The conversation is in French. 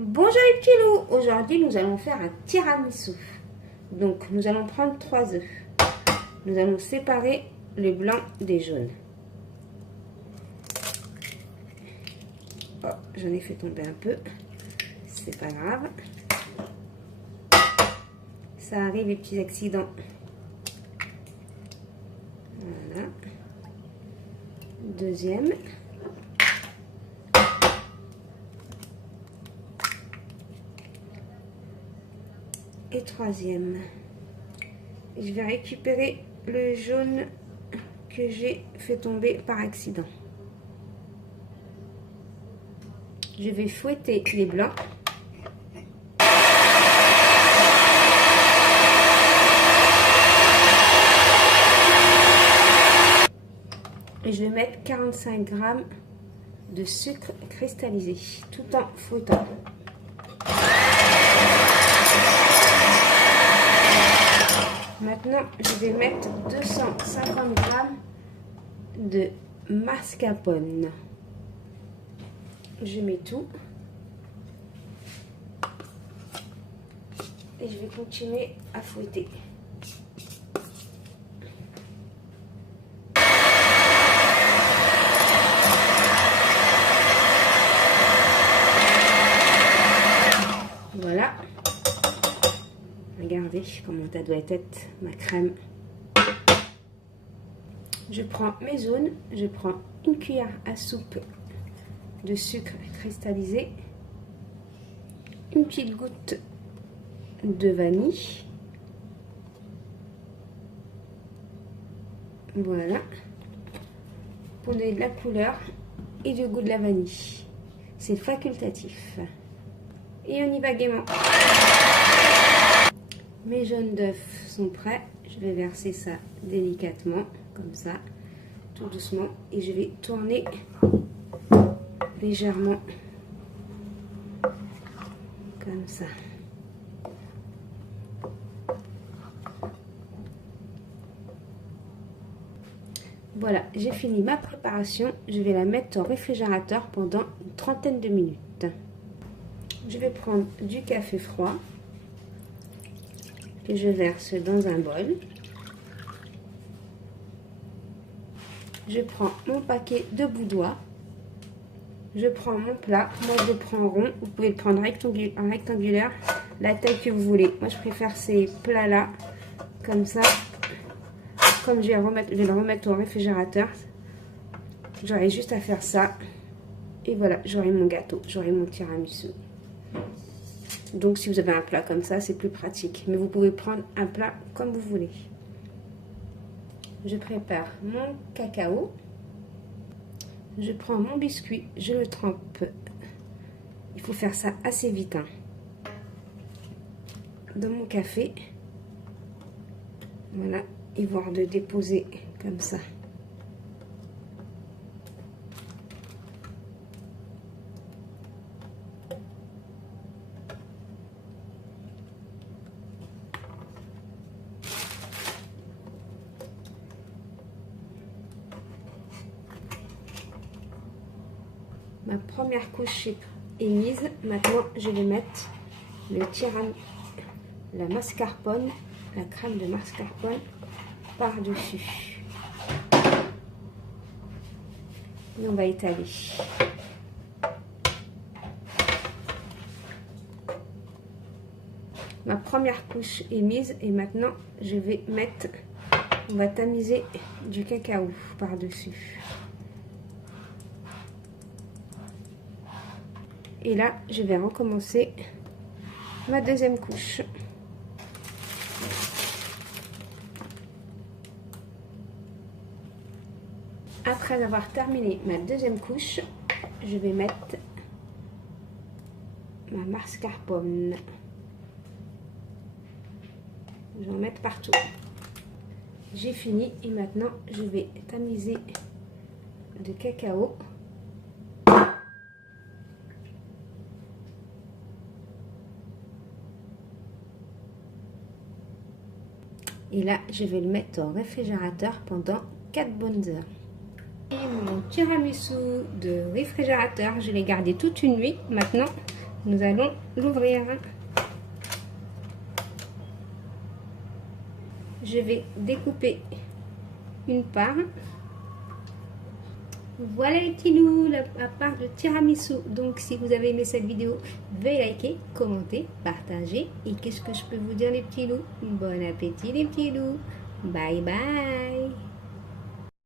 Bonjour les petits loups, aujourd'hui nous allons faire un tiramisu. Donc nous allons prendre 3 œufs. Nous allons séparer les blancs des jaunes. Oh, j'en ai fait tomber un peu, c'est pas grave. Ça arrive les petits accidents. Voilà. Deuxième. Et troisième. Je vais récupérer le jaune que j'ai fait tomber par accident. Je vais fouetter les blancs. Et je vais mettre 45 g de sucre cristallisé tout en fouettant. Maintenant, je vais mettre 250 g de mascarpone. Je mets tout. Et je vais continuer à fouetter. Voilà. Regardez comment ça doit être ma crème. Je prends mes jaunes, je prends une cuillère à soupe de sucre cristallisé, une petite goutte de vanille. Voilà. Pour donner de la couleur et du goût de la vanille. C'est facultatif. Et on y va gaiement. Mes jaunes d'œufs sont prêts. Je vais verser ça délicatement, comme ça, tout doucement. Et je vais tourner légèrement, comme ça. Voilà, j'ai fini ma préparation. Je vais la mettre au réfrigérateur pendant une trentaine de minutes. Je vais prendre du café froid que je verse dans un bol. Je prends mon paquet de boudoir. Je prends mon plat. Moi, je le prends rond. Vous pouvez le prendre rectangulaire, la taille que vous voulez. Moi, je préfère ces plats-là, comme ça. Comme je vais le remettre au réfrigérateur, j'aurai juste à faire ça. Et voilà, j'aurai mon gâteau, j'aurai mon tiramisu. Donc, si vous avez un plat comme ça, c'est plus pratique. Mais vous pouvez prendre un plat comme vous voulez. Je prépare mon cacao. Je prends mon biscuit, je le trempe. Il faut faire ça assez vite, hein. Dans mon café. Voilà, et voir de déposer comme ça. Ma première couche est mise. Maintenant, je vais mettre la mascarpone, la crème de mascarpone par-dessus. Et on va étaler. Ma première couche est mise et maintenant, on va tamiser du cacao par-dessus. Et là, je vais recommencer ma deuxième couche. Après avoir terminé ma deuxième couche, je vais mettre ma mascarpone. Je vais en mettre partout. J'ai fini et maintenant, je vais tamiser de cacao. Et là, je vais le mettre au réfrigérateur pendant 4 bonnes heures. Et mon tiramisu de réfrigérateur, je l'ai gardé toute une nuit. Maintenant, Nous allons l'ouvrir. Je vais découper une part. Voilà les petits loups, la part de tiramisu. Donc si vous avez aimé cette vidéo, veuillez liker, commenter, partager. Et qu'est-ce que je peux vous dire les petits loups? Bon appétit les petits loups. Bye bye.